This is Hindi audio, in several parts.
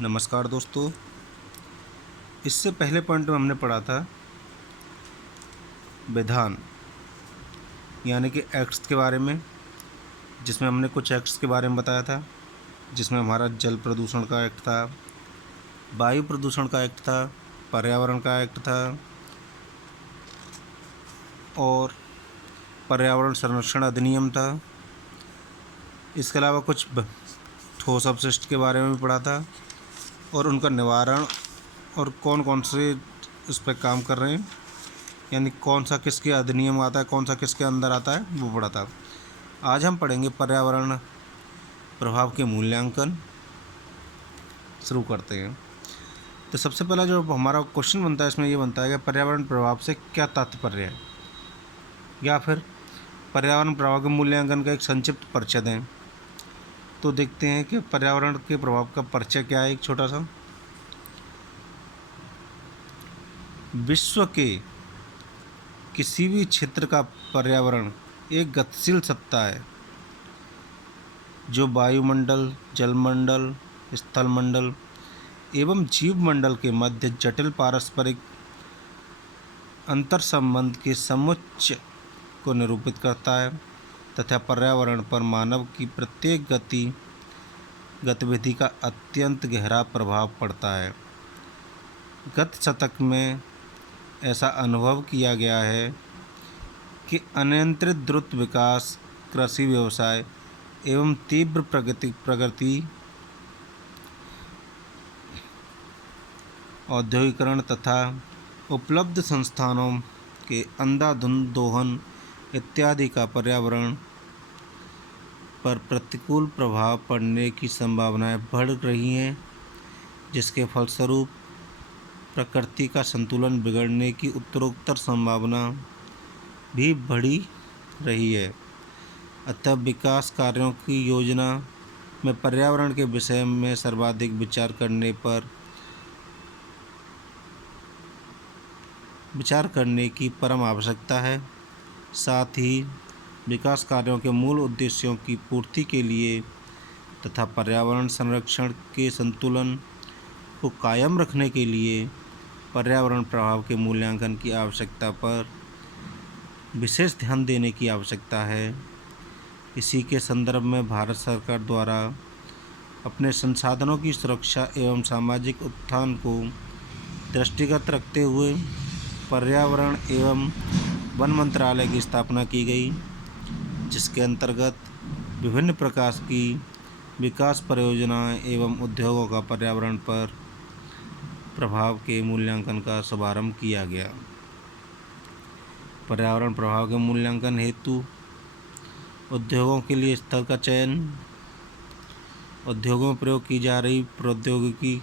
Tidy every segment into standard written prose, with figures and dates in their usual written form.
नमस्कार दोस्तों। इससे पहले पॉइंट में हमने पढ़ा था विधान यानी कि एक्ट्स के बारे में, जिसमें हमने कुछ एक्ट्स के बारे में बताया था, जिसमें हमारा जल प्रदूषण का एक्ट था, वायु प्रदूषण का एक्ट था, पर्यावरण का एक्ट था और पर्यावरण संरक्षण अधिनियम था। इसके अलावा कुछ ठोस अपशिष्ट के बारे में भी पढ़ा था और उनका निवारण और कौन कौन से इस पर काम कर रहे हैं, यानी कौन सा किसके अधिनियम आता है, कौन सा किसके अंदर आता है, वो पढ़ा था। आज हम पढ़ेंगे पर्यावरण प्रभाव के मूल्यांकन। शुरू करते हैं। तो सबसे पहला जो हमारा क्वेश्चन बनता है इसमें ये बनता है कि पर्यावरण प्रभाव से क्या तात्पर्य है, या फिर पर्यावरण प्रभाव के मूल्यांकन का एक संक्षिप्त परिचय दें। तो देखते हैं कि पर्यावरण के प्रभाव का परिचय क्या है। एक छोटा सा, विश्व के किसी भी क्षेत्र का पर्यावरण एक गतिशील सत्ता है जो वायुमंडल, जलमंडल, स्थलमंडल एवं जीवमंडल के मध्य जटिल पारस्परिक अंतर संबंध के समुच्चय को निरूपित करता है तथा पर्यावरण पर मानव की प्रत्येक गतिविधि का अत्यंत गहरा प्रभाव पड़ता है। गत शतक में ऐसा अनुभव किया गया है कि अनियंत्रित द्रुत विकास, कृषि व्यवसाय एवं तीव्र प्रगति, औद्योगिकरण तथा उपलब्ध संस्थानों के अंधाधुंध दोहन इत्यादि का पर्यावरण पर प्रतिकूल प्रभाव पड़ने की संभावनाएं बढ़ रही हैं, जिसके फलस्वरूप प्रकृति का संतुलन बिगड़ने की उत्तरोत्तर संभावना भी बढ़ी रही है। अतः विकास कार्यों की योजना में पर्यावरण के विषय में सर्वाधिक विचार करने की परम आवश्यकता है। साथ ही विकास कार्यों के मूल उद्देश्यों की पूर्ति के लिए तथा पर्यावरण संरक्षण के संतुलन को कायम रखने के लिए पर्यावरण प्रभाव के मूल्यांकन की आवश्यकता पर विशेष ध्यान देने की आवश्यकता है। इसी के संदर्भ में भारत सरकार द्वारा अपने संसाधनों की सुरक्षा एवं सामाजिक उत्थान को दृष्टिगत रखते हुए पर्यावरण एवं वन मंत्रालय की स्थापना की गई, जिसके अंतर्गत विभिन्न प्रकार की विकास परियोजनाएं एवं उद्योगों का पर्यावरण पर प्रभाव के मूल्यांकन का शुभारंभ किया गया। पर्यावरण प्रभाव के मूल्यांकन हेतु उद्योगों के लिए स्थल का चयन, उद्योगों में प्रयोग की जा रही प्रौद्योगिकी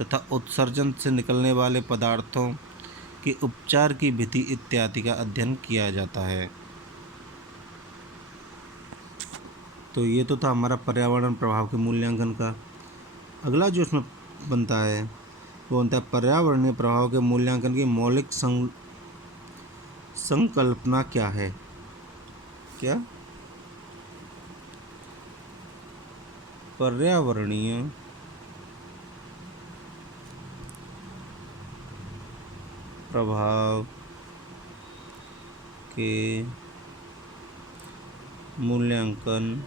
तथा उत्सर्जन से निकलने वाले पदार्थों के उपचार की विधि इत्यादि का अध्ययन किया जाता है। तो ये तो था हमारा पर्यावरण प्रभाव के मूल्यांकन का। अगला जो इसमें बनता है वो बनता है पर्यावरणीय प्रभाव के मूल्यांकन की मौलिक संकल्पना क्या है। क्या पर्यावरणीय प्रभाव के मूल्यांकन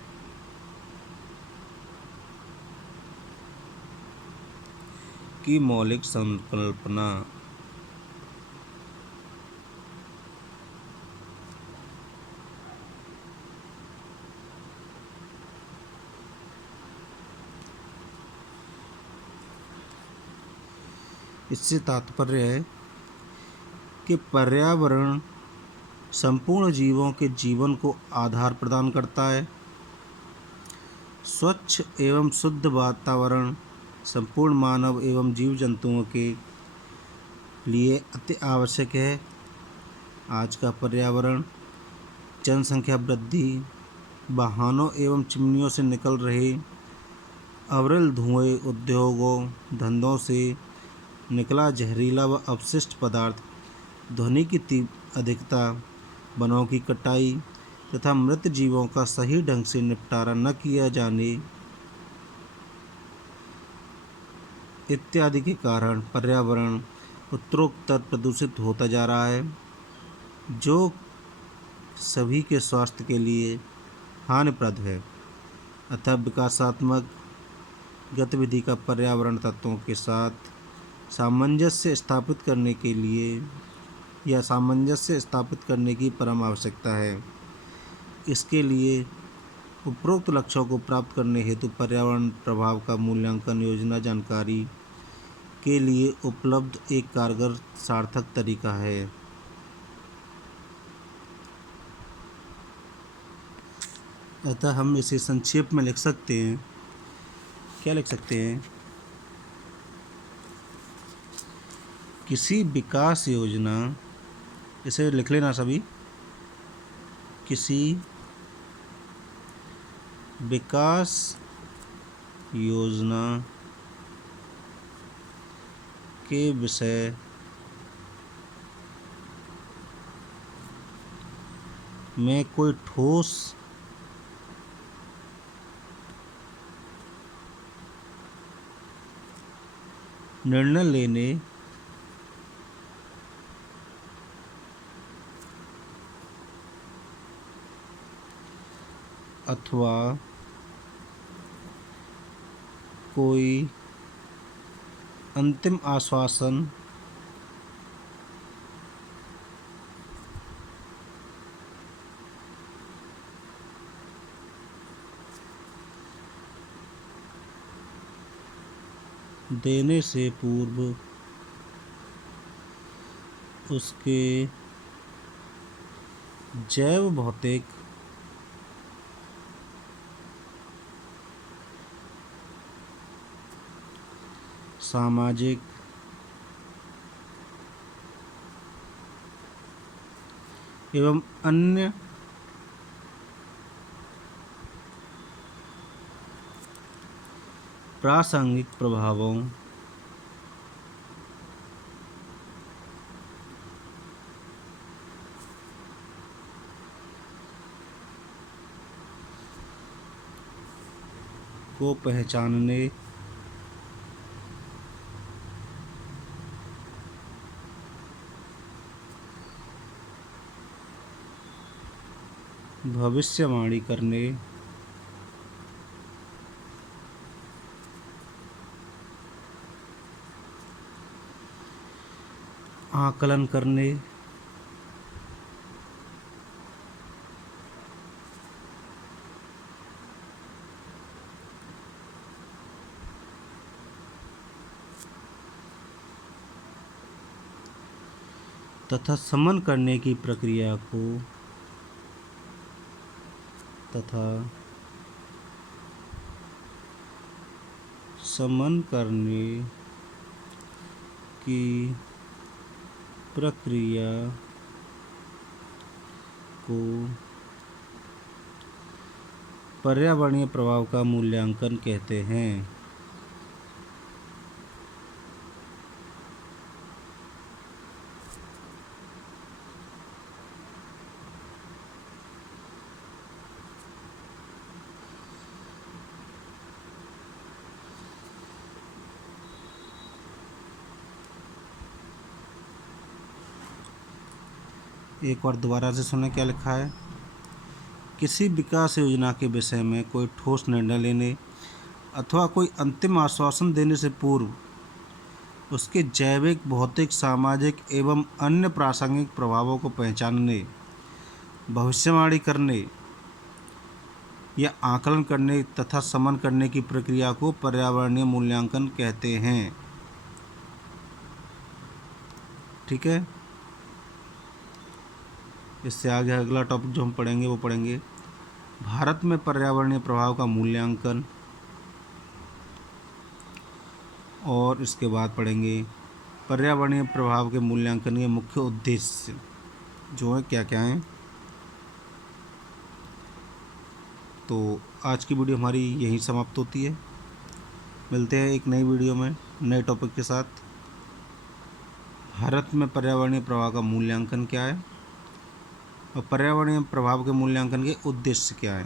की मौलिक संकल्पना। इससे तात्पर्य है कि पर्यावरण संपूर्ण जीवों के जीवन को आधार प्रदान करता है। स्वच्छ एवं शुद्ध वातावरण संपूर्ण मानव एवं जीव जंतुओं के लिए अति आवश्यक है। आज का पर्यावरण जनसंख्या वृद्धि, वाहनों एवं चिमनियों से निकल रहे अविरल धुएं, उद्योगों धंधों से निकला जहरीला व अपशिष्ट पदार्थ, ध्वनि की तीव्र अधिकता, वनों की कटाई तथा मृत जीवों का सही ढंग से निपटारा न किया जाने इत्यादि के कारण पर्यावरण उत्तरोत्तर प्रदूषित होता जा रहा है, जो सभी के स्वास्थ्य के लिए हानिप्रद है। अतः विकासात्मक गतिविधि का पर्यावरण तत्वों के साथ सामंजस्य स्थापित करने के लिए या सामंजस्य स्थापित करने की परम आवश्यकता है। इसके लिए उपरोक्त लक्ष्यों को प्राप्त करने हेतु पर्यावरण प्रभाव का मूल्यांकन योजना जानकारी के लिए उपलब्ध एक कारगर सार्थक तरीका है। अतः हम इसे संक्षेप में लिख सकते हैं। क्या लिख सकते हैं? किसी विकास योजना, इसे लिख लेना सभी, किसी विकास योजना के विषय में कोई ठोस निर्णय लेने अथवा कोई अंतिम आश्वासन देने से पूर्व उसके जैव भौतिक, सामाजिक एवं अन्य प्रासंगिक प्रभावों को पहचानने, भविष्यवाणी करने, आकलन करने, तथा समन करने की प्रक्रिया को समन करने की प्रक्रिया को पर्यावरणीय प्रभाव का मूल्यांकन कहते हैं। एक बार दोबारा से सुने क्या लिखा है। किसी विकास योजना के विषय में कोई ठोस निर्णय लेने अथवा कोई अंतिम आश्वासन देने से पूर्व उसके जैविक, भौतिक, सामाजिक एवं अन्य प्रासंगिक प्रभावों को पहचानने, भविष्यवाणी करने या आकलन करने तथा समन करने की प्रक्रिया को पर्यावरणीय मूल्यांकन कहते हैं। ठीक है। इससे आगे अगला टॉपिक जो हम पढ़ेंगे वो पढ़ेंगे भारत में पर्यावरणीय प्रभाव का मूल्यांकन, और इसके बाद पढ़ेंगे पर्यावरणीय प्रभाव के मूल्यांकन के मुख्य उद्देश्य जो है क्या क्या हैं। तो आज की वीडियो हमारी यहीं समाप्त होती है। मिलते हैं एक नई वीडियो में नए टॉपिक के साथ। भारत में पर्यावरणीय प्रभाव का मूल्यांकन क्या है और पर्यावरणीय प्रभाव के मूल्यांकन के उद्देश्य क्या है।